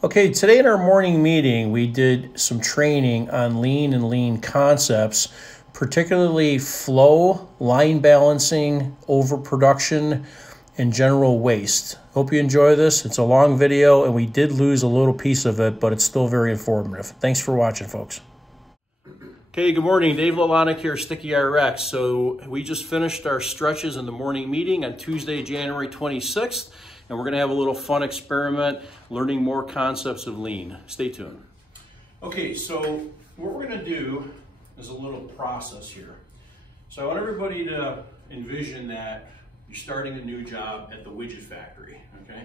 Okay, today in our morning meeting, we did some training on lean and lean concepts, particularly flow, line balancing, overproduction, and general waste. Hope you enjoy this. It's a long video, and we did lose a little piece of it, but it's still very informative. Thanks for watching, folks. Okay, good morning. Dave Lalonic here, Sticky RX. So we just finished our stretches in the morning meeting on Tuesday, January 26th. And we're gonna have a little fun experiment, learning more concepts of lean. Stay tuned. Okay, so what we're gonna do is a little process here. So I want everybody to envision that you're starting a new job at the widget factory, okay?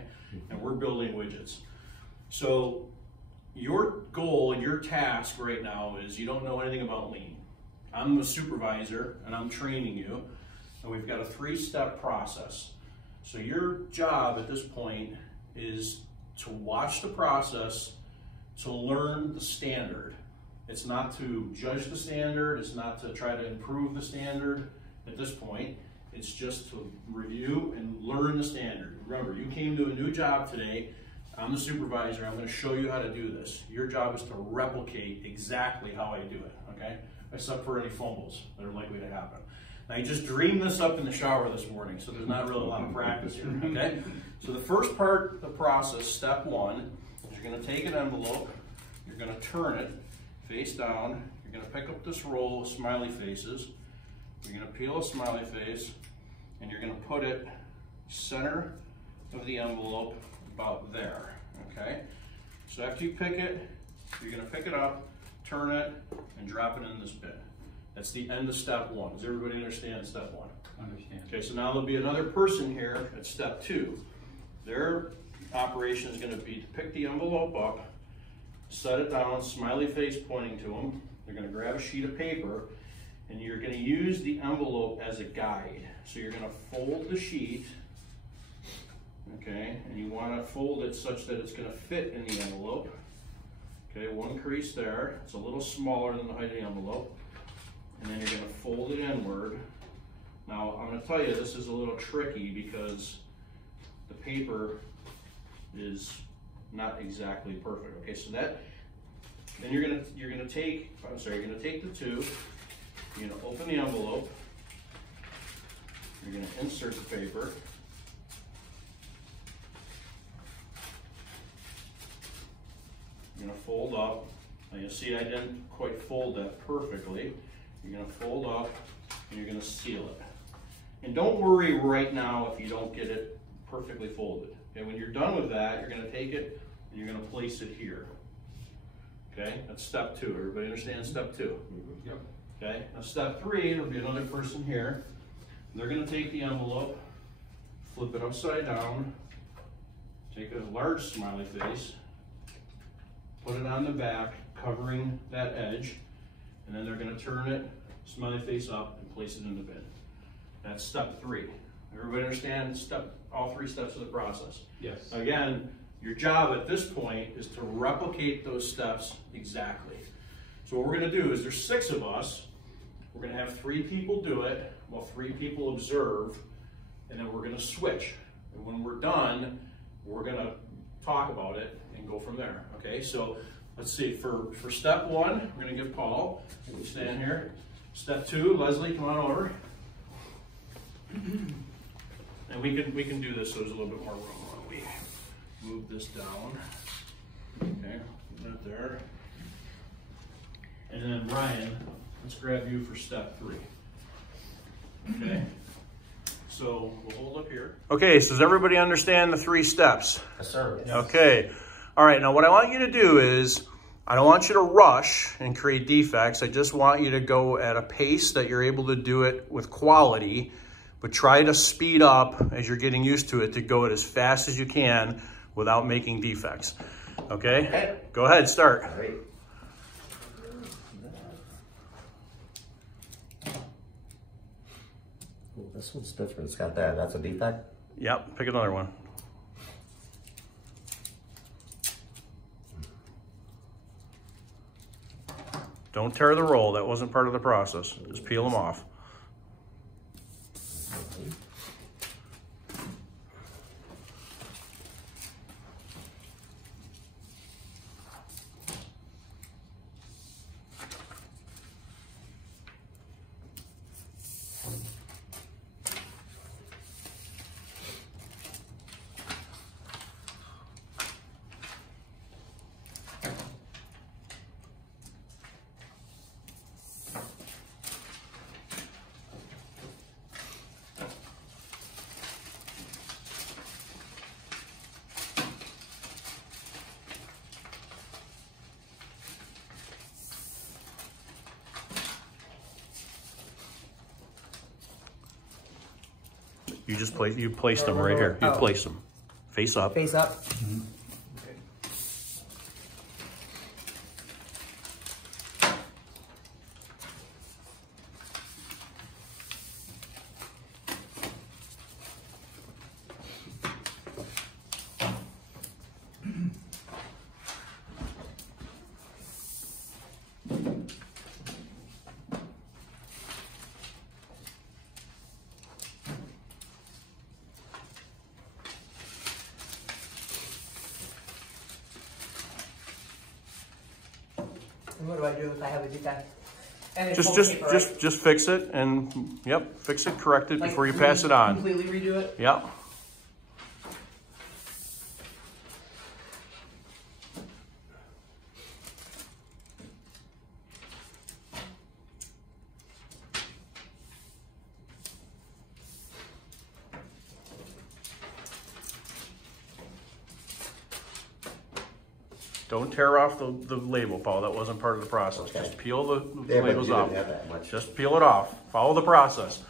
And we're building widgets. So your goal and your task right now is you don't know anything about lean. I'm the supervisor and I'm training you, and we've got a 3-step process. So your job at this point is to watch the process, to learn the standard. It's not to judge the standard, it's not to try to improve the standard at this point. It's just to review and learn the standard. Remember, you came to a new job today. I'm the supervisor, I'm gonna show you how to do this. Your job is to replicate exactly how I do it, okay? Except for any fumbles that are likely to happen. Now, I just dreamed this up in the shower this morning, so there's not really a lot of practice here, okay? So the first part of the process, step 1, is you're gonna take an envelope, you're gonna turn it face down, you're gonna pick up this roll of smiley faces, you're gonna peel a smiley face, and you're gonna put it center of the envelope about there, okay? So after you pick it, you're gonna pick it up, turn it, and drop it in this bin. That's the end of step 1. Does everybody understand step 1? Understand. Okay, so now there'll be another person here at step 2. Their operation is gonna be to pick the envelope up, set it down, smiley face pointing to them. They're gonna grab a sheet of paper, and you're gonna use the envelope as a guide. So you're gonna fold the sheet, okay, and you wanna fold it such that it's gonna fit in the envelope. Okay, one crease there. It's a little smaller than the height of the envelope. And then you're gonna fold it inward. Now, I'm gonna tell you, this is a little tricky because the paper is not exactly perfect. Okay, so that, then you're gonna take the tube, you're gonna open the envelope, you're gonna insert the paper, you're gonna fold up. Now you see I didn't quite fold that perfectly. You're gonna fold up and you're gonna seal it. And don't worry right now if you don't get it perfectly folded. Okay, when you're done with that, you're gonna take it and you're gonna place it here. Okay, that's step 2. Everybody understand step 2? Yep. Okay, now step 3, there'll be another person here. They're gonna take the envelope, flip it upside down, take a large smiley face, put it on the back, covering that edge, and then they're gonna turn it, smiley face up, and place it in the bin. That's step 3. Everybody understand all 3 steps of the process? Yes. Again, your job at this point is to replicate those steps exactly. So what we're gonna do is there's 6 of us. We're gonna have 3 people do it, while 3 people observe, and then we're gonna switch. And when we're done, we're gonna talk about it and go from there, okay? So let's see, for step 1, we're gonna give Paul, you stand here. Step 2, Leslie, come on over. And we can do this so there's a little bit more room while we move this down. Okay, right there. And then Ryan, let's grab you for step 3. Okay, so we'll hold up here. Okay, so does everybody understand the 3 steps? Yes, sir. Yes. Okay. All right, now what I want you to do is, I don't want you to rush and create defects. I just want you to go at a pace that you're able to do it with quality, but try to speed up as you're getting used to it to go it as fast as you can without making defects. Okay? Okay. Go ahead, start. All right. Ooh, this one's different. It's got that. That's a defect? Yep, pick another one. Don't tear the roll. That wasn't part of the process. Just peel them off. You just placed them right here. You place them face up. Face up. Mm-hmm. And what do I do if I have a defect? And Just fix it and yep, fix it, correct it before you pass it on. Completely redo it? Yep. Don't tear off the label, Paul. That wasn't part of the process. Okay. Just peel the Yeah, labels off. Have that much. Just peel it off. Follow the process.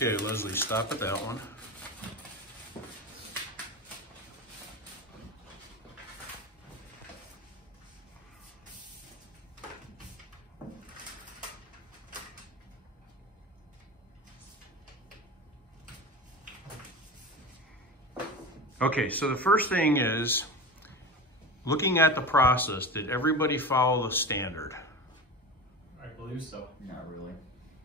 Okay, Leslie, stop at that one. Okay, so the first thing is, looking at the process, did everybody follow the standard? I believe so. Not really.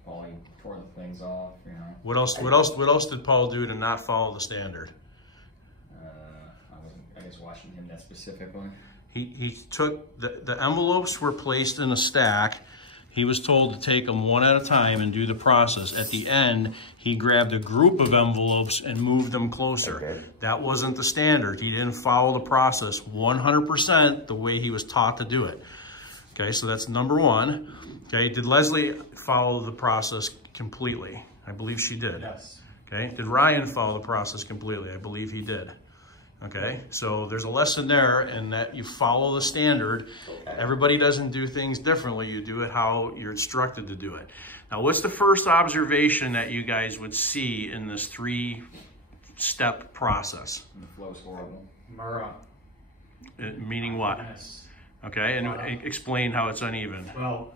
Paul, he tore the things off, you know. What else did Paul do to not follow the standard? I wasn't, I guess, watching him that specifically. He took, the envelopes were placed in a stack. He was told to take them one at a time and do the process. At the end, he grabbed a group of envelopes and moved them closer. Okay. That wasn't the standard. He didn't follow the process 100% the way he was taught to do it. Okay, so that's number one. Okay, did Leslie follow the process completely? I believe she did. Yes. Okay, did Ryan follow the process completely? I believe he did. Okay, so there's a lesson there in that you follow the standard. Okay. Everybody doesn't do things differently. You do it how you're instructed to do it. Now, what's the first observation that you guys would see in this 3-step process? And the flow's horrible. Mura. Meaning what? Yes. Okay, and explain how it's uneven. Well,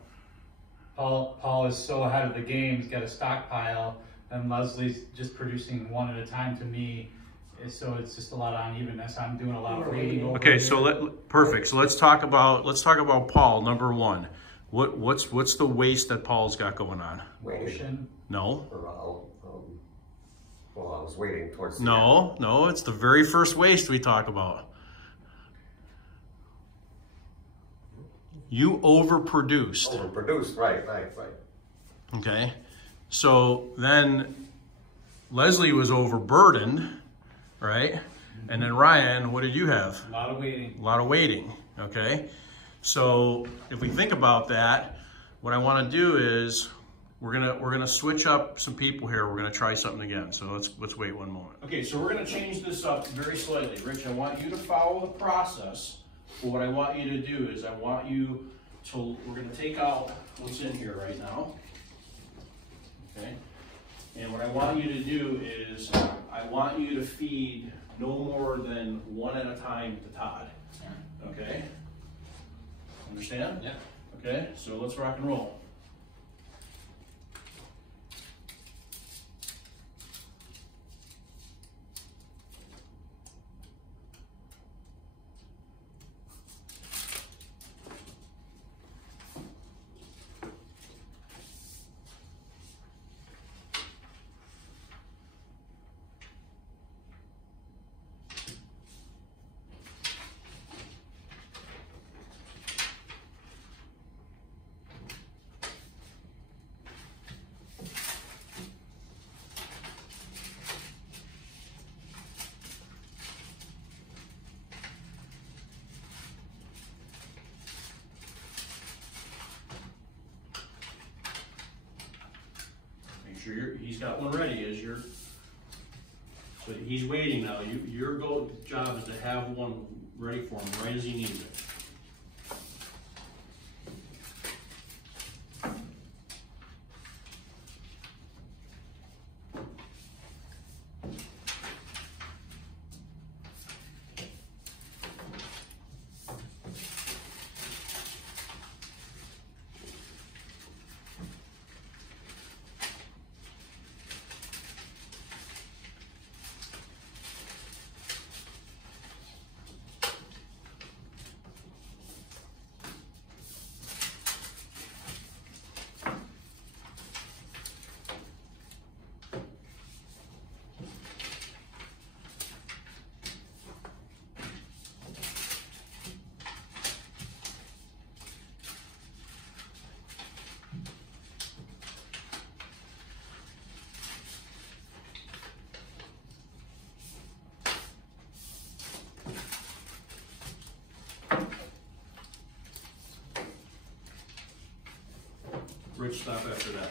Paul is so ahead of the game. He's got a stockpile, and Leslie's just producing one at a time to me. So it's just a lot of unevenness. I'm doing a lot of waiting over. Okay, so perfect. So let's talk about Paul. Number one, what's the waste that Paul's got going on? Motion. No. Well, I was waiting towards the end. No, it's the very first waste we talk about. You overproduced. Overproduced, right. Okay, so then Leslie was overburdened, right? And then Ryan, what did you have? A lot of waiting. A lot of waiting, okay? So if we think about that, what I want to do is we're gonna switch up some people here. We're gonna try something again. So let's wait one moment. Okay, so we're gonna change this up very slightly. Rich, I want you to follow the process. But what I want you to do is we're gonna take out what's in here right now. Okay? And what I want you to do is I want you to feed no more than one at a time to Todd. Okay? Understand? Yeah. Okay, so let's rock and roll. He's got one ready so he's waiting now. Your job is to have one ready for him right as he needs it. Rich, stop after that.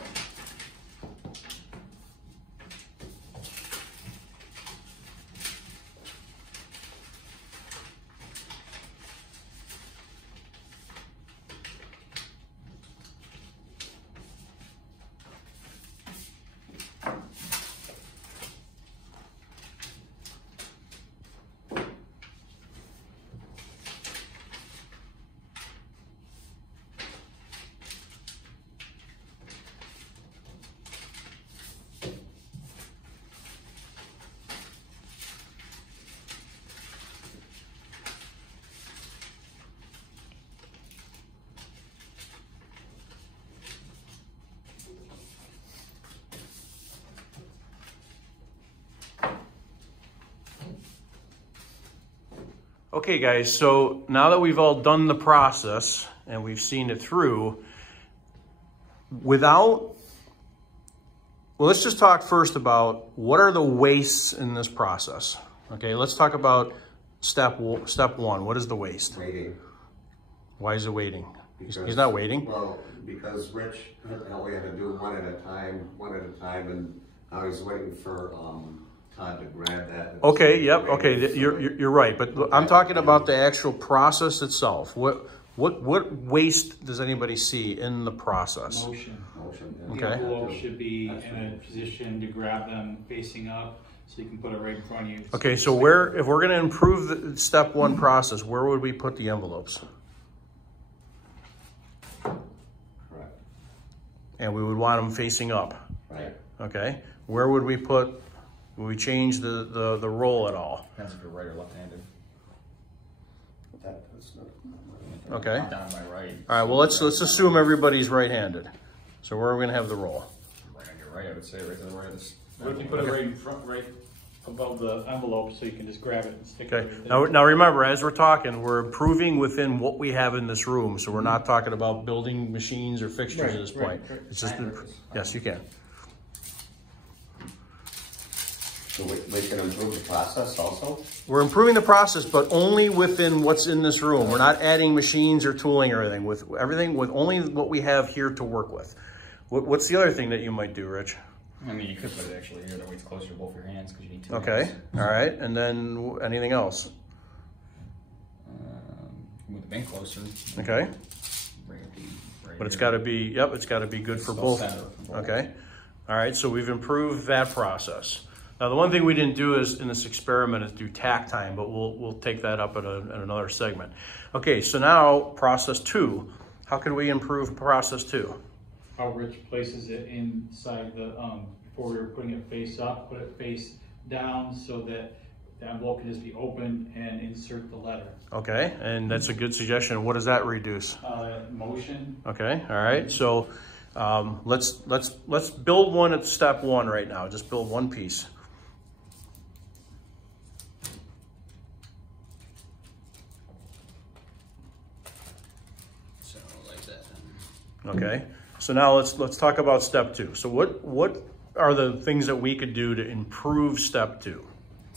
Okay guys, so now that we've all done the process and we've seen it through, well, let's just talk first about what are the wastes in this process. Okay, let's talk about step one. What is the waste? Waiting. Why is it waiting? Because, He's not waiting? Well, because Rich only had to do one at a time, and now he's waiting for Todd to grab that. Okay, yep, okay, you're right, but I'm talking about the actual process itself. What waste does anybody see in the process? Motion. Yeah. The Okay. envelope should be in a position to grab them facing up, so you can put it right in front of you. Okay, so if we're gonna improve the step one process, where would we put the envelopes? Correct. And we would want them facing up, Right. okay? Where would we we change the roll at all? Depends if you're right or left-handed. That's not. Okay. Down my right. All right, well, let's assume everybody's right-handed. So where are we gonna have the roll? Right on your right, I would say, right to the right of this. What if you put it right in front, right above the envelope, so you can just grab it and stick Okay, it right there? now remember, as we're talking, we're improving within what we have in this room. So we're not talking about building machines or fixtures at this point. right. It's just, yes, you can. So we can improve the process also? We're improving the process, but only within what's in this room. We're not adding machines or tooling or anything. With only what we have here to work with. What's the other thing that you might do, Rich? I mean, you could put it actually here, that way it's closer to both your hands, because you need two Okay, hands. all right, and then anything else? Move the bin closer. Okay, Bring it right but it's here. got to be, yep, it's got to be good for Still both. center for both. Okay, all right, so we've improved that process. Now, the one thing we didn't do is in this experiment is do tack time, but we'll take that up at another segment. Okay, so now process two. How can we improve process two? How Rich places it inside the, before we were putting it face up, put it face down so that the envelope can just be opened and insert the letter. Okay, and that's a good suggestion. What does that reduce? Motion. Okay, all right, so let's build one at step one right now. Just build one piece. So, like that then. Okay, so now let's talk about step two. So what are the things that we could do to improve step two?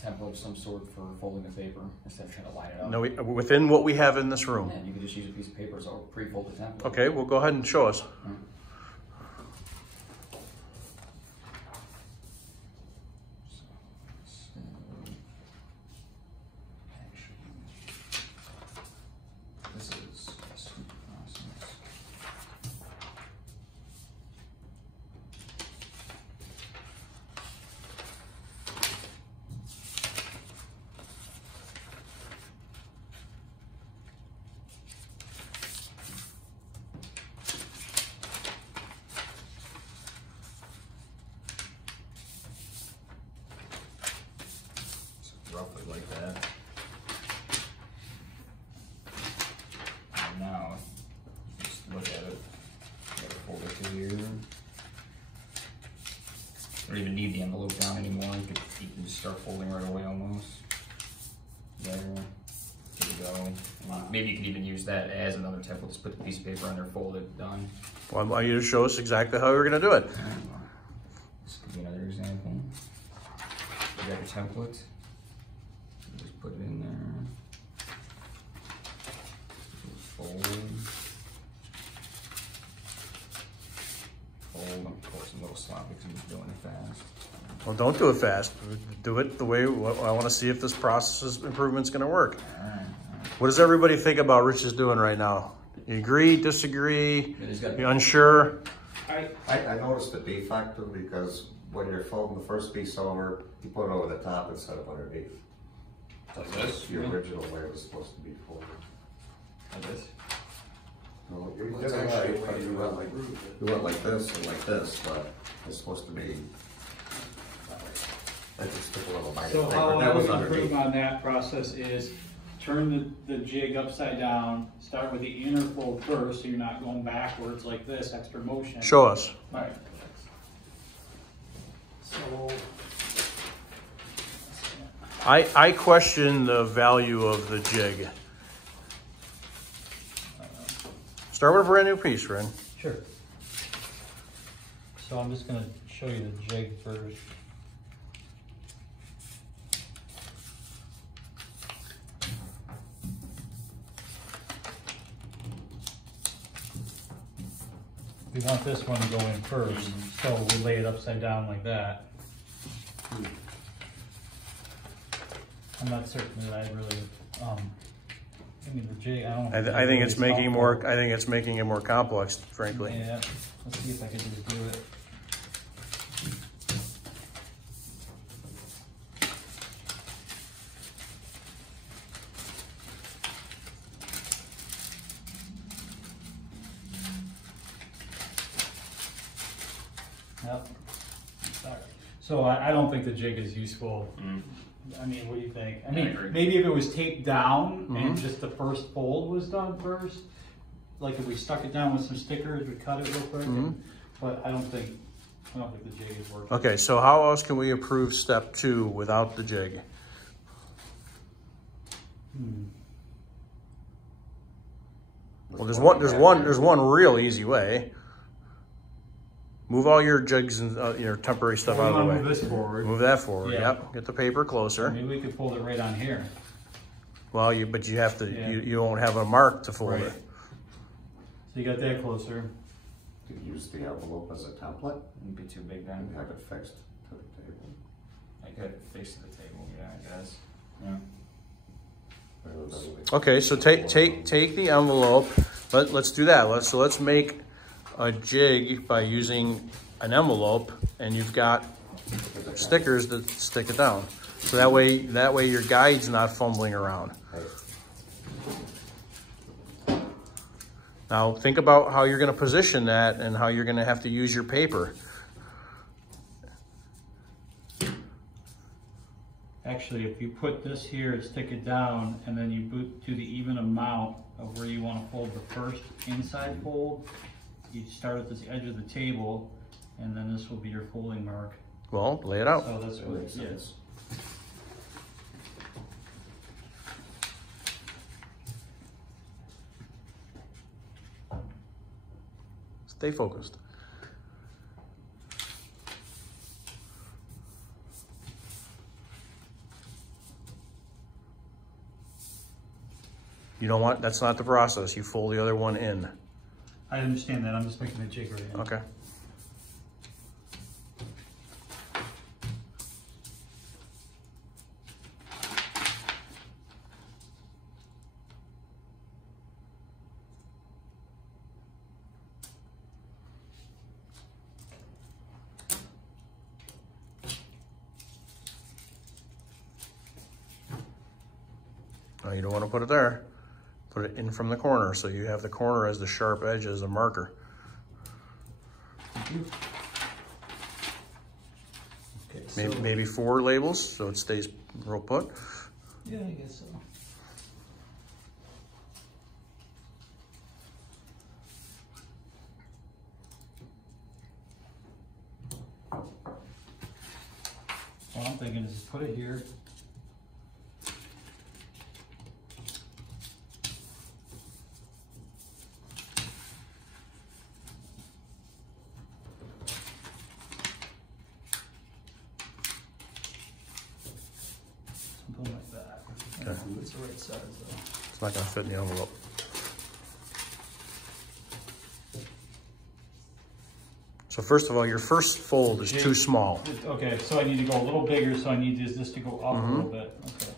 Template of some sort for folding the paper, instead of trying to line it up. No, within what we have in this room. And you could just use a piece of paper as a pre-folded template. Okay, well, go ahead and show us. This is a sweet process. So roughly like that. And now, just look at it. Gotta fold it to here. Don't even need the envelope down anymore. You can just start folding right away almost. There. There we go. And maybe you can even use that as another template. Just put the piece of paper on there, fold it, done. Well, I want you to show us exactly how we're gonna do it. This could be another example. You got your template. Just put it in there. Fold. Fold. Of course, a little sloppy because I'm just doing it fast. Well, don't do it fast. Do it the way I want to see if this process improvement's gonna work. What does everybody think about Rich is doing right now? You agree, disagree, you unsure? I noticed a defect too, because when you're folding the first piece over, you put it over the top instead of underneath. Like this? The original way it was supposed to be folded. Like this? No, you did it right, but you went like this and like this, but it's supposed to be. I just took a little bite So of how paper. I That was would improve underneath. on that process is turn the jig upside down, start with the inner fold first, so you're not going backwards like this, extra motion. Show us. Right. So, I question the value of the jig. Start with a brand new piece, Ren. Sure. So I'm just gonna show you the jig first. We want this one to go in first, so we lay it upside down like that. I'm not certain that I really, I mean the jig, I don't. I think it's making it more. I think it's making it more complex, frankly. Yeah. Let's see if I can just do it. Yep. Sorry. So I don't think the jig is useful. I mean, what do you think? I mean, maybe if it was taped down and just the first fold was done first, like if we stuck it down with some stickers, we cut it real quick. But I don't think the jig is working. Okay, so how else can we approve step 2 without the jig? Well, there's one real easy way. Move all your jigs and your temporary stuff out of the way. Move this forward. Move that forward. Yeah. Yep. Get the paper closer. Maybe we could fold it right on here. Well, but you have to. You won't have a mark to fold it. So you got that closer. You could use the envelope as a template Wouldn't be too big then. and have it fixed to the table. I could face to the table, yeah, I guess. Yeah. Okay, so take the envelope. Let's do that. Let's make a jig by using an envelope, and you've got stickers that stick it down. So that way your guide's not fumbling around. Now think about how you're going to position that and how you're going to have to use your paper. Actually, if you put this here and stick it down, and then you do the even amount of where you want to fold the first inside fold, you start at this edge of the table, and then this will be your folding mark. Well, lay it out. So that's what it is. Stay focused. You don't want, that's not the process. You fold the other one in. I understand that. I'm just making a jig right now. Okay. No, you don't want to put it there. Put it in from the corner, so you have the corner as the sharp edge as a marker. Thank you. Okay, so Maybe 4 labels, so it stays real put. yeah, I guess so. All I'm thinking is just put it here. Something like that. Okay. It's the right size though. It's not going to fit in the envelope. So first of all, your first fold is too small. Okay, so I need to go a little bigger, so I need this to go up a little bit. Okay.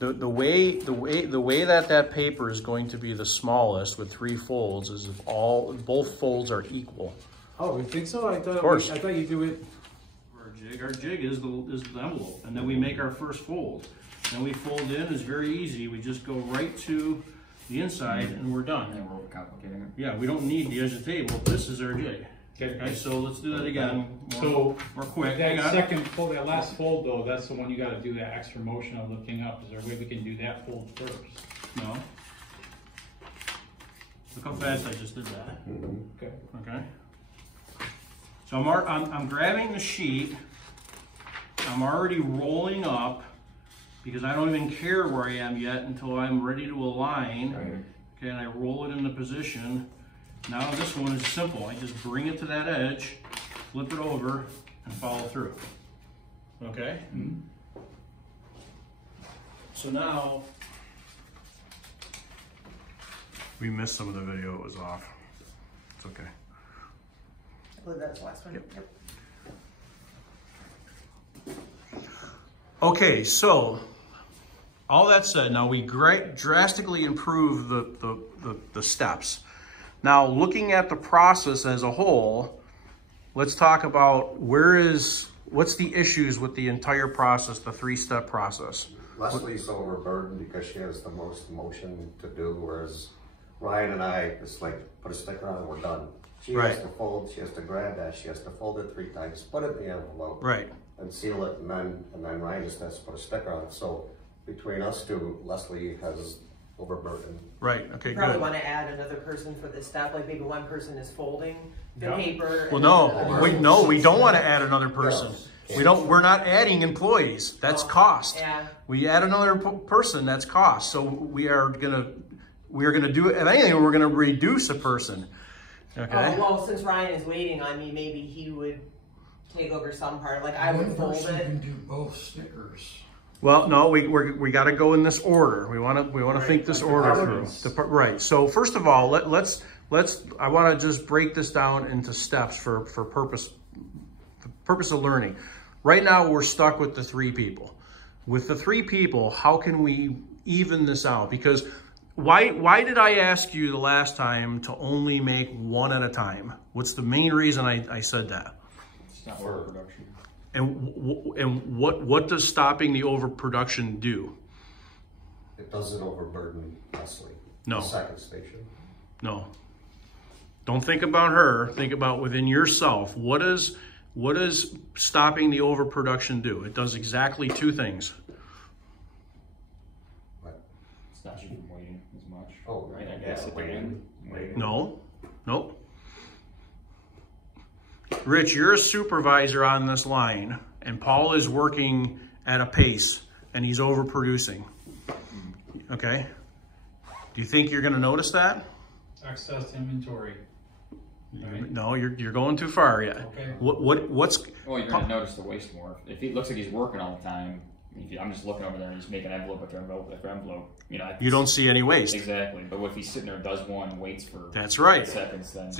The way that paper is going to be the smallest with 3 folds is if both folds are equal. Oh, you think so? I thought. Of course. I thought you do it. Our jig is the envelope, and then we make our first fold. Then we fold in. It's very easy. We just go right to the inside, and we're done. And we're overcomplicating it. Yeah, we don't need the edge of the table. This is our jig. Okay, so let's do that again. More quick. That Hang on. second fold, that last fold though, that's the one you got to do that extra motion of lifting up. Is there a way we can do that fold first? No. Look how fast I just did that. Okay. Okay. So I'm grabbing the sheet. I'm already rolling up because I don't even care where I am yet until I'm ready to align. Okay, and I roll it into position. Now this one is simple. I just bring it to that edge, flip it over, and follow through. Okay? So now, we missed some of the video, it was off. It's okay. I believe that's the last one. Yep. Yep. Okay, so all that said, now we drastically improve the steps. Now, looking at the process as a whole, let's talk about what's the issues with the entire process, the 3-step process. Leslie's overburdened because she has the most motion to do, whereas Ryan and I, it's like, put a sticker on and we're done. She has to fold, she has to grab that, she has to fold it 3 times, put it in the envelope. Right. And seal it, and then Ryan just has to put a sticker on it. So between us two, Leslie has overburdened. Right, okay, You probably good. want to add another person for this step, like maybe one person is folding the paper. Well, no, we don't want to add another person. We're not adding employees. That's cost. Yeah. We add another person, that's cost. So we're gonna do, if anything, we're gonna reduce a person. Okay. Oh, well, since Ryan is waiting on me, maybe he would take over some part. Like I would fold it. Can do both stickers. Well, no, we got to go in this order. We want to think this order through. Right. So first of all, let's. I want to just break this down into steps for purpose of learning. Right now, we're stuck with the 3 people. With the 3 people, how can we even this out? Because why did I ask you the last time to only make 1 at a time? What's the main reason I said that? It's not overproduction. And what does stopping the overproduction do? It doesn't overburden Leslie. No. The second station. No. Don't think about her. Think about within yourself. What does stopping the overproduction do? It does exactly 2 things. What? It stops you from waiting as much. Oh, right. I yeah, guess at the end. waiting. No. Nope. Rich, you're a supervisor on this line, and Paul is working at a pace, and he's overproducing. Okay? Do you think you're going to notice that? Excess inventory. Right. No, you're going too far yet. Okay. What's? Well, you're going to notice the waste more. If it looks like he's working all the time, I'm just looking over there and he's making envelope after envelope after envelope. You don't see any waste. Exactly. But if he's sitting there and does one, waits for That's right. seconds, then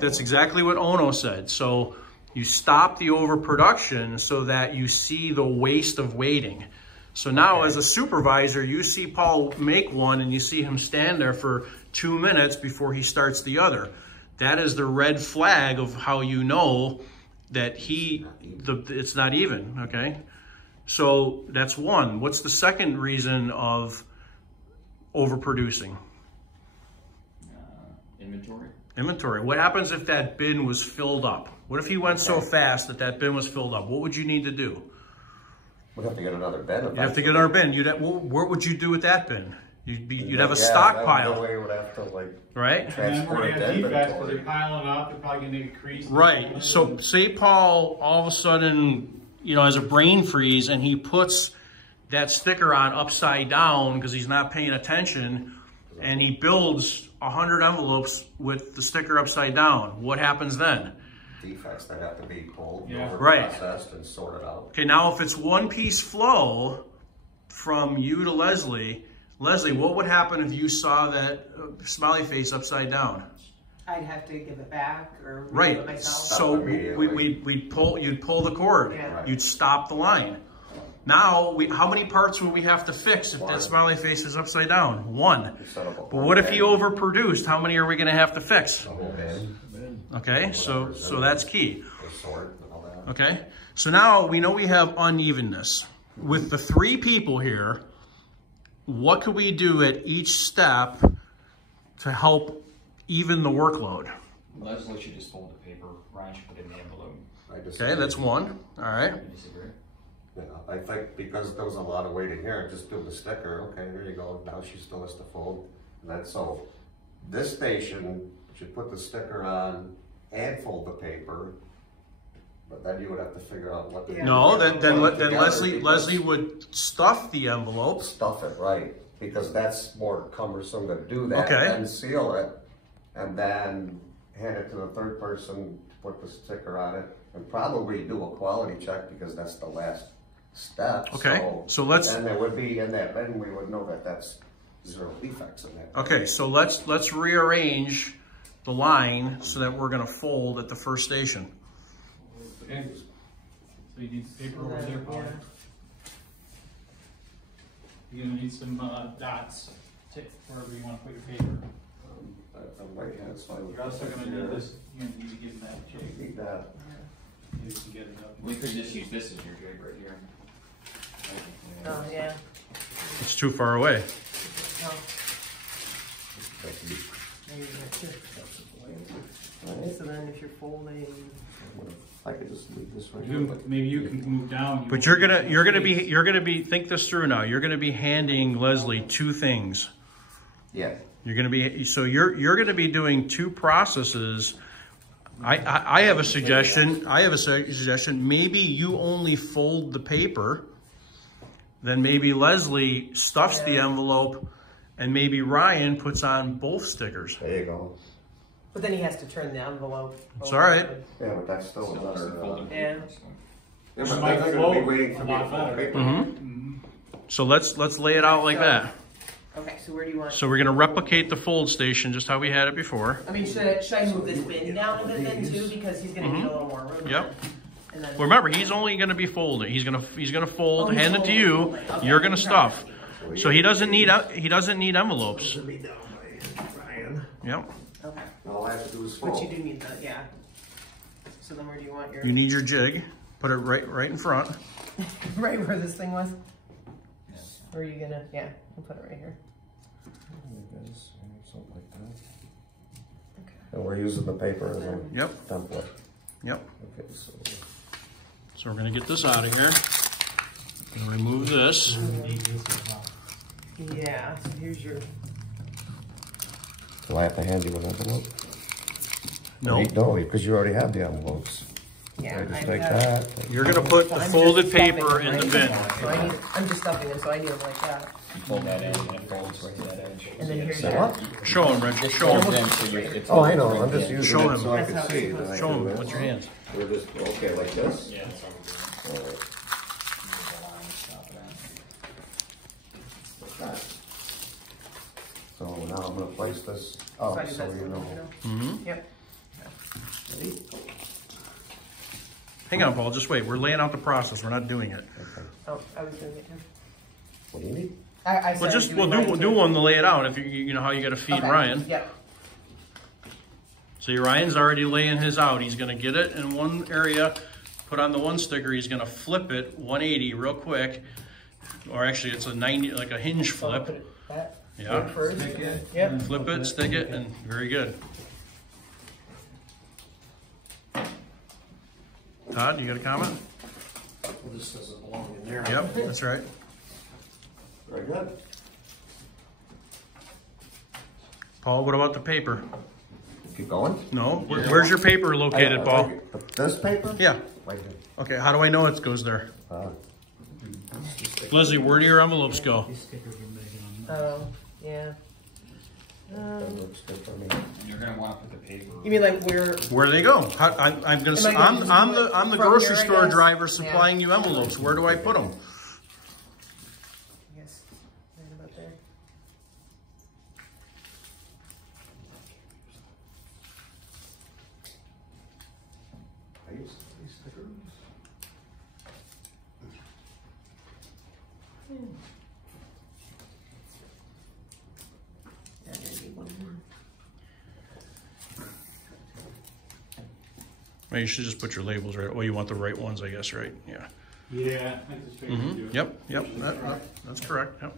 That's exactly what Ono said. So you stop the overproduction so that you see the waste of waiting. So now as a supervisor, you see Paul make one and you see him stand there for 2 minutes before he starts the other. That is the red flag of how you know that it's not even, okay? So that's one. What's the second reason of overproducing? Inventory. Inventory. What happens if that bin was filled up? What if he went so fast that bin was filled up? What would you need to do? We'd have to get another bin. You'd have to get another bin. What would you do with that bin? You'd have a stockpile. That way would have to right? And then we're going to have defects because they're piling up. They're probably going to make a crease. Right. So say Paul all of a sudden, has a brain freeze and he puts that sticker on upside down because he's not paying attention, and he builds 100 envelopes with the sticker upside down. What happens then? Defects that have to be pulled, right, processed and sorted out. Okay, now if it's one piece flow from you to Leslie, what would happen if you saw that smiley face upside down? I'd have to give it back or right. it myself. So you'd pull the cord. Yeah. Right. You'd stop the line. Now, how many parts would we have to fix if that smiley face is upside down? 1. But what if he overproduced? How many are we going to have to fix? The whole bin. Okay, so that's key. Sort and all that. Okay, so now we know we have unevenness. With the 3 people here, what could we do at each step to help even the workload? Leslie should just fold the paper. Ryan should put it in the envelope. Okay, that's 1. All right. You disagree? Yeah, I think because there was a lot of weight in here, just do the sticker. Okay, there you go. Now she still has to fold. And that's so this station should put the sticker on and fold the paper, but then you would have to figure out what. Yeah. No, then Leslie because- would stuff the envelope. Stuff it, right, because that's more cumbersome to do that, Okay. and seal it, and then hand it to the third person, put the sticker on it, and probably do a quality check, because that's the last step. Okay, so let's- And there would be in that, then we would know that that's 0 defects in that. Okay, so let's rearrange the line so that we're gonna fold at the first station. Okay. So you need paper over there, Paul. Yeah. You're gonna need some dots, wherever you wanna put your paper. I'm right hand, so I would. You're also gonna need this, you're gonna need to give them that jig. Need that. You can get it up. We could just use this as your jig right here. Oh, yeah. It's too far away. Oh. Maybe that too. So then if you're folding. I could just leave this right You- here. Maybe you can move down. But you're gonna be think this through now. You're gonna be handing Leslie 2 things. Yeah. You're gonna be doing 2 processes. I have a suggestion. Maybe you only fold the paper, then maybe Leslie stuffs the envelope, and maybe Ryan puts on both stickers. There you go. But then he has to turn the envelope. It's over. all right. Yeah, but that's still another. Yeah. Yeah, but Might they're gonna flow be waiting for a me to lot fold the better. paper. Mm-hmm. So let's lay it out like that. Okay, so where do you want? So we're gonna replicate the fold station just how we had it before. I mean, should I move this bin down a bit then too, because he's gonna need a little more room? Yep. And then, Well, remember, he's only gonna be folding. He's gonna fold, Oh, he's hand it to you. folding. Okay. You're gonna stuff. So he doesn't need envelopes. Be down by Ryan. Yep. Okay, All I have to do is but you fold. do need that, yeah. So then where do you want your? You need your jig. Put it right in front. Right where this thing was? Or are you gonna, yeah, I'll put it right here. Something like that. And we're using the paper as a Yep. template. Yep. Okay, so. So we're gonna get this out of here. And remove this. Yeah, so here's your, Do I have to hand you an envelope? No. No, because you already have the envelopes. yeah. I just I've take got- that. You're gonna put the I'm folded just stuffing paper them in the right bin. So I'm just stuffing them, so I need them like that. You fold that in and it folds right to that edge. And then here's Say your. what? Show him, Reg. Just Show folds him. in so it's. Oh, I know, I'm just using Show it him. so I That's can how it's see. supposed Then I Show can him do with it. your hands. We're just, okay, like this? Yeah, it's over there. All right. So now I'm gonna place this So I up do so that you know. Mm-hmm. Yep. Ready? Hang on, Paul. Just wait. We're laying out the process. We're not doing it. Okay. Oh, I was doing it too. What do you need? I Well, started we'll doing mine do too. one to lay it out. If you know how you got to feed Okay, Ryan. Yep. See, Ryan's already laying his out. He's gonna get it in one area, put on the one sticker. He's gonna flip it 180 real quick, or actually it's a 90, like a hinge So I'll put flip. it back. Yeah. First. Stick it. Yep. Flip it, stick it, and very good. Todd, you got a comment? This doesn't belong in there. Yep, that's right. Very good. Paul, what about the paper? Keep going. No, where's your paper located, Paul? This paper? Yeah. Right here. Okay, how do I know it goes there? Leslie, where do your envelopes go? These stickers are big on. Oh, yeah. That looks good for me. And you're gonna want to put the paper. You mean like where? Where do they go? I'm gonna. Am I I'm gonna I'm do the it I'm the from grocery here, I store guess? driver supplying you envelopes. Where do I put them? I guess right about there. These stickers. Yeah, I need one more. Well, you should just put your labels right. Well, you want the right ones, I guess, right? Yeah. Yeah, I just figured you'd do it. Yep. That's correct. Yep.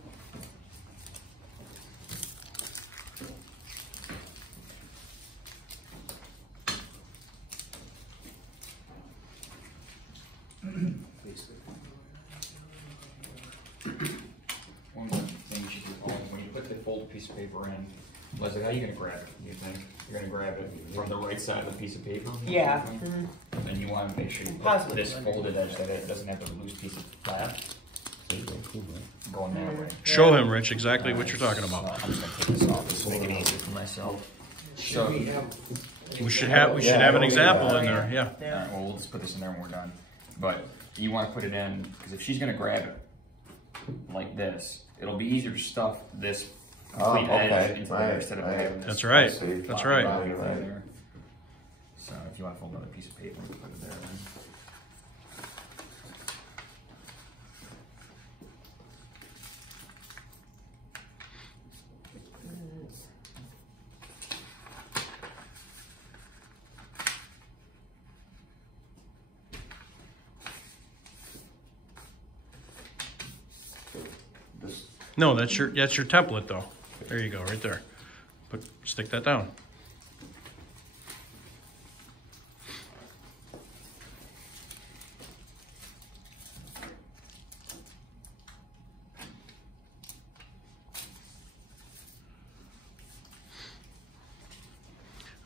One more thing you should do, when you put the folded piece of paper in, Leslie, how are you gonna grab it, do you think? You're gonna grab it from the right side of the piece of paper? Yeah. And then you wanna make sure you put Possibly. this folded edge that it doesn't have a loose piece of flap. Going that way. Show him, Rich, exactly what you're talking So about. I'm just gonna take this off, just to make it easier for myself. So, We should have an example in there, yeah. alright, well, we'll just put this in there when we're done. But you wanna put it in, because if she's gonna grab it like this, it'll be easier to stuff this complete edge into there instead of having this. That's right, flop that's right. around right there. So if you wanna fold another piece of paper, put it there then. No, that's your template though. There you go, right there. Stick that down.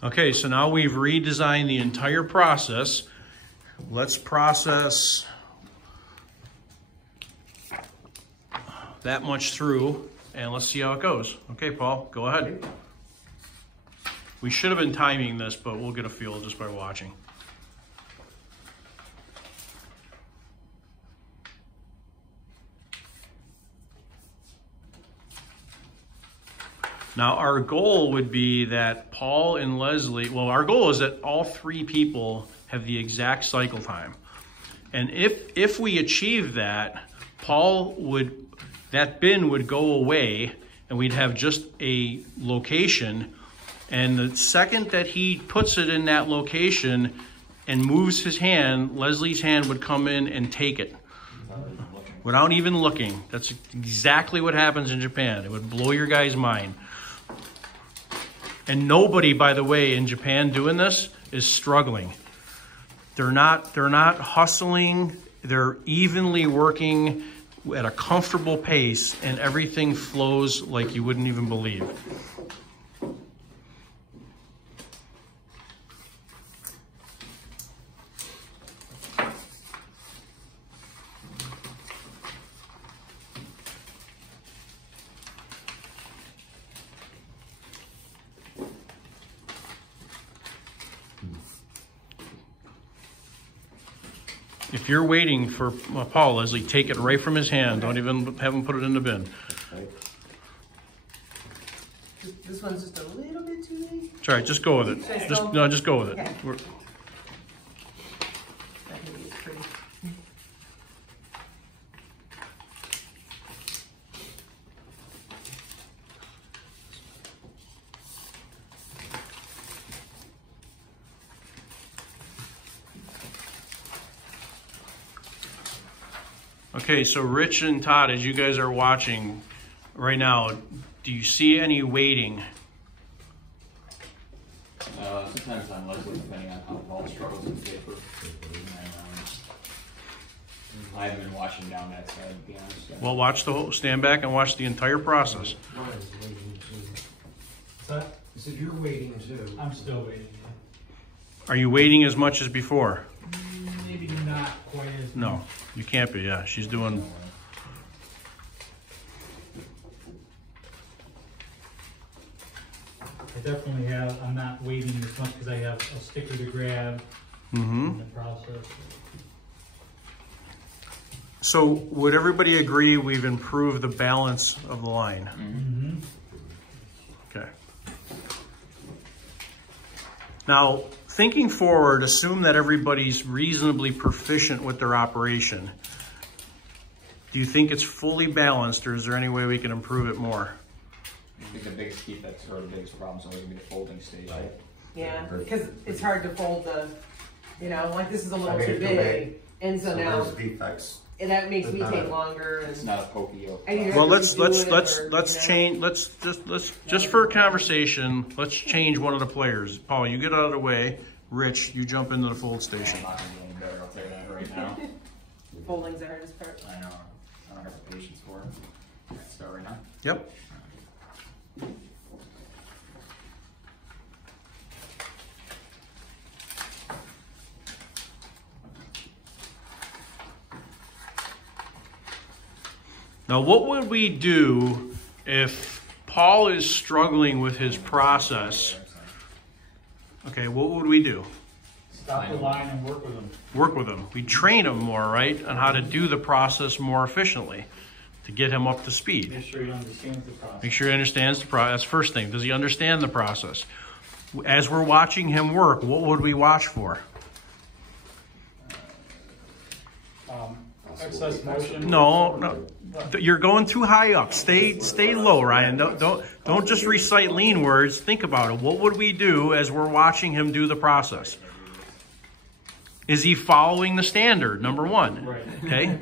Okay, so now we've redesigned the entire process. Let's process that much through and let's see how it goes. Okay, Paul, go ahead. We should have been timing this, but we'll get a feel just by watching. Now, our goal would be that Paul and Leslie, well, our goal is that all three people have the exact cycle time. And if we achieve that, that bin would go away and we'd have just a location. And the second that he puts it in that location and moves his hand, Leslie's hand would come in and take it. Without even looking. That's exactly what happens in Japan. It would blow your guy's mind. And nobody, by the way, in Japan doing this is struggling. They're not hustling. They're evenly working at a comfortable pace, and everything flows like you wouldn't even believe. If you're waiting for Paul, Leslie, take it right from his hand. Don't even have him put it in the bin. This one's just a little bit too big. It's all right, just go with it. Just go with it. Okay. We're- That maybe is pretty. Okay, so Rich and Todd, as you guys are watching right now, do you see any weighting? Sometimes on Leslie, depending on how Paul struggles with paper. I haven't been watching down that side, to be honest. Well, stand back and watch the entire process. So, I said you're waiting too. I'm still waiting. Are you weighting as much as before? Maybe not quite as No, you can't be, yeah. She's doing... I definitely have, I'm not waiting as much because I have a sticker to grab in the process. So would everybody agree we've improved the balance of the line? Okay. Now, thinking forward, assume that everybody's reasonably proficient with their operation. Do you think it's fully balanced, or is there any way we can improve it more? I think the biggest defect or the biggest problem is always going to be the folding stage. Right? Yeah, because it's hard to fold the, like this is a little I made too it too big. big. And so now, there's defects. and that makes It's me not take a- longer. It's And not a pokey yoke. And you Well, have let's to redo it or, change. Let's just for conversation, let's change one of the players. Paul, you get out of the way. Rich, you jump into the fold station. I'm not going to do any better, I'll tell you that right now. Folding's the hardest part. I know. I don't have the patience for it. Let's start right now. Yep. Now, what would we do if Paul is struggling with his process? Okay, what would we do? Stop the line and work with them. Work with him. We train him more, right, on how to do the process more efficiently to get him up to speed. Make sure he understands the process. Make sure he understands the process. That's the first thing. Does he understand the process? As we're watching him work, what would we watch for? Excess motion. No. You're going too high up. Stay low, Ryan. Don't just recite lean words. Think about it. What would we do as we're watching him do the process? Is he following the standard? Number one. Right. Okay.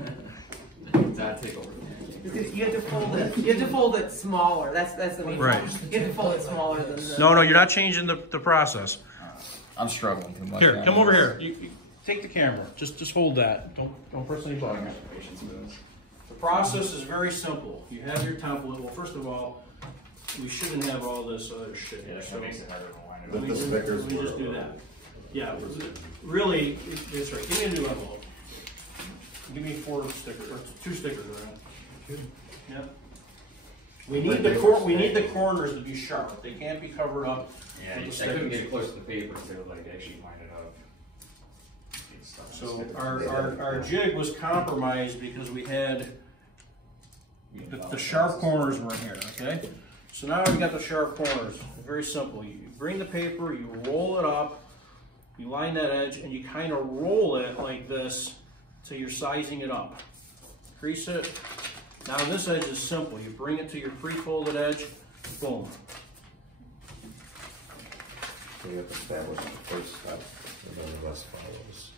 You have to fold it. You have to fold it smaller. That's the main Right. problem. You have to fold it smaller than the. No, you're not changing the process. I'm struggling too much. Here, come over here. You take the camera. Just hold that. Don't press any button. The process is very simple. You have your template. Well, first of all, we shouldn't have all this other shit here. So let me just do that. Yeah, really, that's right. Give me a new envelope. Give me 4 stickers, or 2 stickers, right? Yep. We need the corners to be sharp. They can't be covered up. Yeah, I couldn't get close to the paper to like actually line it up. So our jig was compromised because we had the sharp corners were in here, okay? So now we got the sharp corners. Very simple. You bring the paper, you roll it up, you line that edge, and you kind of roll it like this till you're sizing it up. Crease it. Now this edge is simple. You bring it to your pre-folded edge, boom. So you have to establish the first step, and then the rest follows.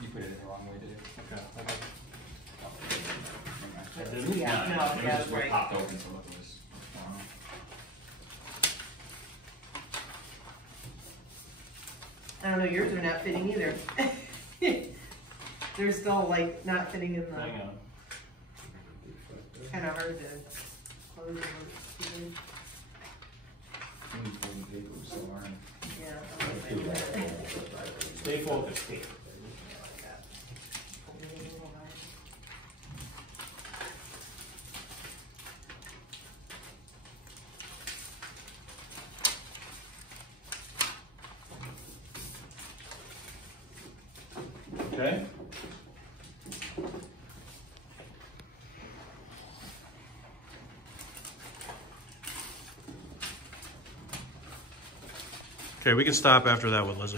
You put it in the wrong way, did you? Okay. Yeah, no, that's right. Popped open, so it was. I don't know. Yours are not fitting either. They're still like not fitting in the. Hang on. Kind of hard to close them. Yeah. Stay focused, Kate. Okay. Okay, we can stop after that one, Lizzie.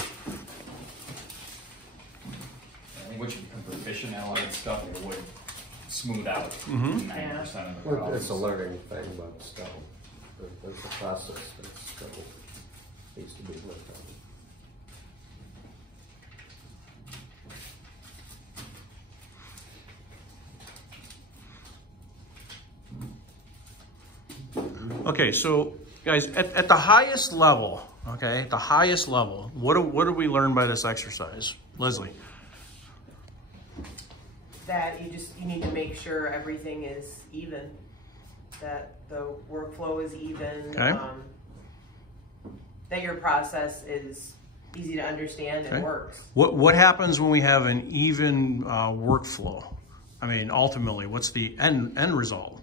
I think once you become proficient at all that stuff, it would smooth out 90% of the Well, problems. it's a learning thing, but still, there's a process that still needs to be worked on. Okay, so guys, at the highest level, okay, at the highest level, what do we learn by this exercise? Leslie? That you need to make sure everything is even, that the workflow is even, Okay. That your process is easy to understand and Okay. works. What happens when we have an even workflow? I mean, ultimately, what's the end result?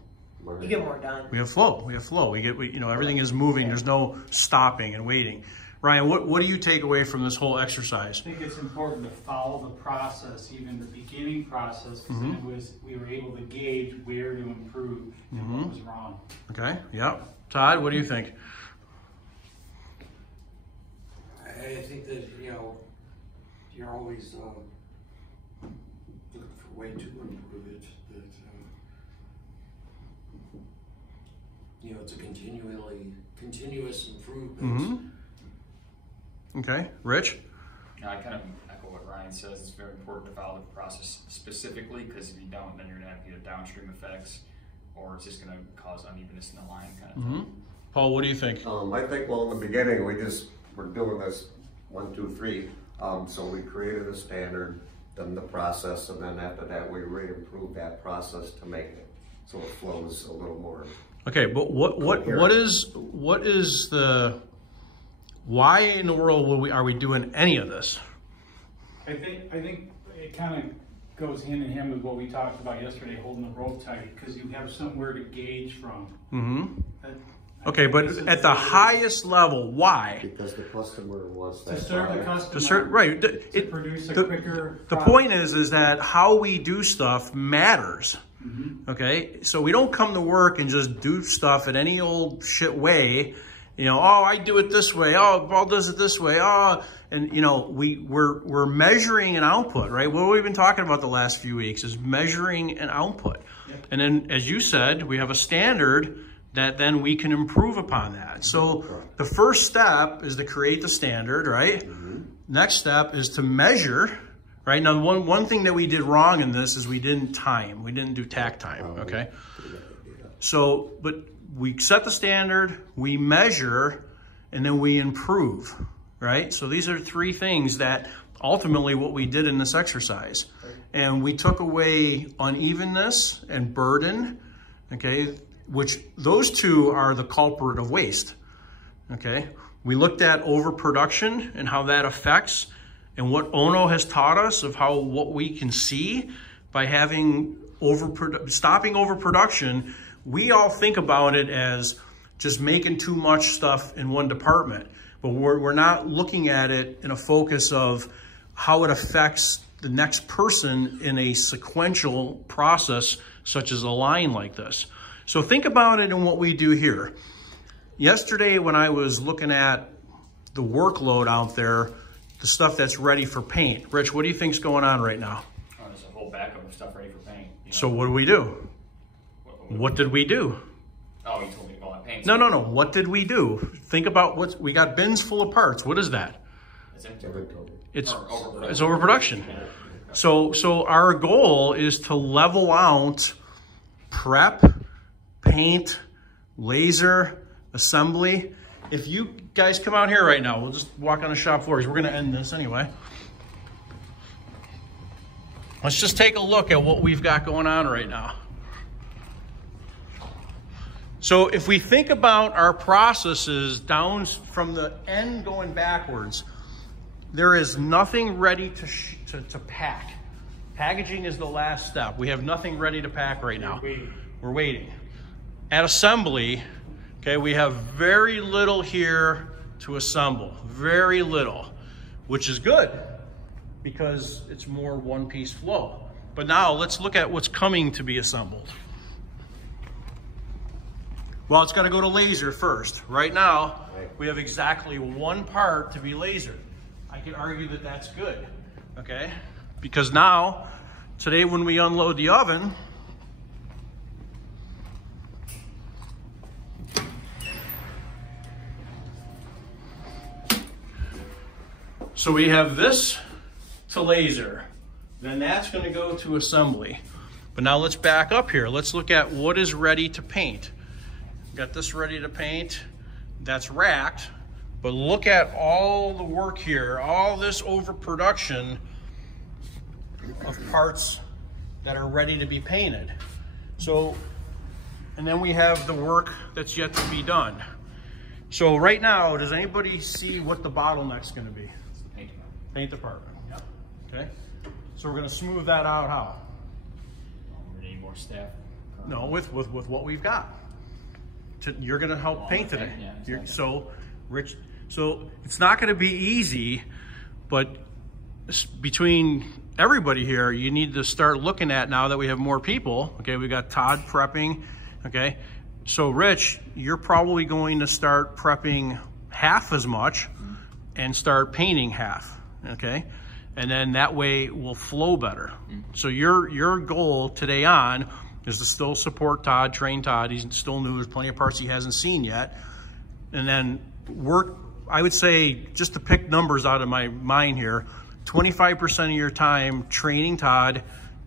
You get more done. We have flow. We get everything is moving. There's no stopping and waiting. Ryan, what do you take away from this whole exercise? I think it's important to follow the process, even the beginning process, because then we were able to gauge where to improve and what was wrong. Okay, yeah. Todd, what do you think? I think that, you're always looking for a way to improve it. That, it's a continuous improvement. Okay, Rich? I kind of echo what Ryan says. It's very important to follow the process specifically, because if you don't, then you're going to have either downstream effects or it's just going to cause unevenness in the line kind of thing. Paul, what do you think? I think, well, in the beginning, we're doing this 1, 2, 3. So we created a standard, then the process, and then after that, we re-improved that process to make it so it flows a little more. Okay, but what is the Why in the world are we doing any of this? I think it kind of goes hand in hand with what we talked about yesterday, holding the rope tight, because you have somewhere to gauge from. Okay, but at the highest level, why? Because the customer wants that. To serve the customer. Right. To produce a quicker The product. point is that how we do stuff matters. Okay, so we don't come to work and just do stuff in any old shit way. You know, oh, I do it this way. Oh, Paul does it this way. Oh, and you know, we're measuring an output, right? What we've been talking about the last few weeks is measuring an output. Yep. And then, as you said, we have a standard that then we can improve upon that. So the first step is to create the standard, right? Next step is to measure, right? Now, one thing that we did wrong in this is we didn't time. We didn't do tack time, okay? So, but we set the standard, we measure, and then we improve, right? So these are three things that ultimately what we did in this exercise. And we took away unevenness and burden, okay? Which those two are the culprit of waste, okay? We looked at overproduction and how that affects, and what Ono has taught us of how what we can see by having stopping overproduction. We all think about it as just making too much stuff in one department, but we're not looking at it in a focus of how it affects the next person in a sequential process, such as a line like this. So think about it in what we do here. Yesterday, when I was looking at the workload out there, the stuff that's ready for paint. Rich, what do you think's going on right now? Oh, there's a whole backup of stuff ready for paint. You know? So what do we do? What did we do? Oh, you told me to go on paint. No. What did we do? Think about we got bins full of parts. What is that? It's overproduction. So our goal is to level out prep, paint, laser, assembly. If you guys come out here right now, we'll just walk on the shop floor because we're going to end this anyway. Let's just take a look at what we've got going on right now. So if we think about our processes down from the end going backwards, there is nothing ready to pack. Packaging is the last step. We have nothing ready to pack right now. We're waiting. At assembly, okay, we have very little here to assemble, very little, which is good because it's more one-piece flow. But now let's look at what's coming to be assembled. Well, it's got to go to laser first. Right now, we have exactly one part to be lasered. I can argue that that's good, okay? Because now, today when we unload the oven, so we have this to laser, then that's going to go to assembly. But now let's back up here. Let's look at what is ready to paint. Got this ready to paint, that's racked, but look at all the work here, all this overproduction of parts that are ready to be painted. So, and then we have the work that's yet to be done. So right now, does anybody see what the bottleneck's gonna be? Paint department. Yep. Okay. So we're gonna smooth that out how? We need more staff. No, with what we've got. You're gonna help paint today. Yeah, exactly. So, Rich, so it's not gonna be easy, but between everybody here, you need to start looking at now that we have more people. Okay, we got Todd prepping. Okay, so Rich, you're probably going to start prepping half as much and start painting half. Okay, and then that way we'll flow better. So your goal today on is to still support Todd, train Todd. He's still new. There's plenty of parts he hasn't seen yet. And then work, I would say, just to pick numbers out of my mind here, 25% of your time training Todd,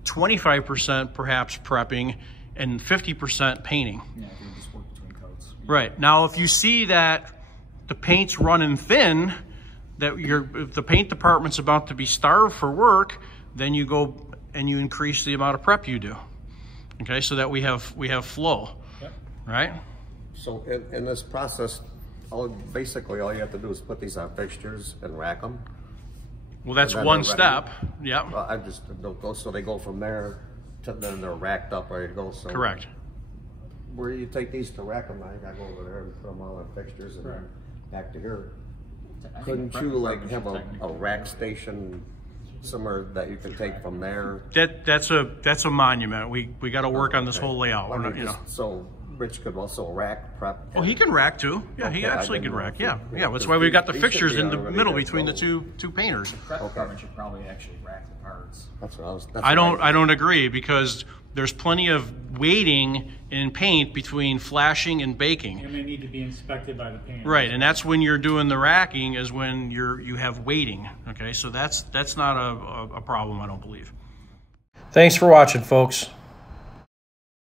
25% perhaps prepping, and 50% painting. Yeah, if you just work between coats. Right. Now, if you see that the paint's running thin, that if the paint department's about to be starved for work, then you go and you increase the amount of prep you do. Okay, so that we have flow, yep. Right? So in this process, Basically, all you have to do is put these on fixtures and rack them. Well, that's one step. Yep. Well, I just don't go, so they go from there to then they're racked up, ready to go. So Correct. where you take these to rack them, I go over there and put them all on fixtures and then back to here. Couldn't you like have a rack station somewhere that you can take from there? That's a monument. We got to work on this whole layout. We're not, you know. So Rich could also rack prep. Oh, he can rack too. Yeah, he absolutely can rack. Yeah, yeah. That's why we got the fixtures in the middle between the two painters. The prep department should probably actually rack the parts. That's what I was. I don't agree, because there's plenty of waiting in paint between flashing and baking. And they need to be inspected by the painter. Right, and that's when you're doing the racking, is when you have waiting. Okay, so that's not a problem, I don't believe. Thanks for watching, folks.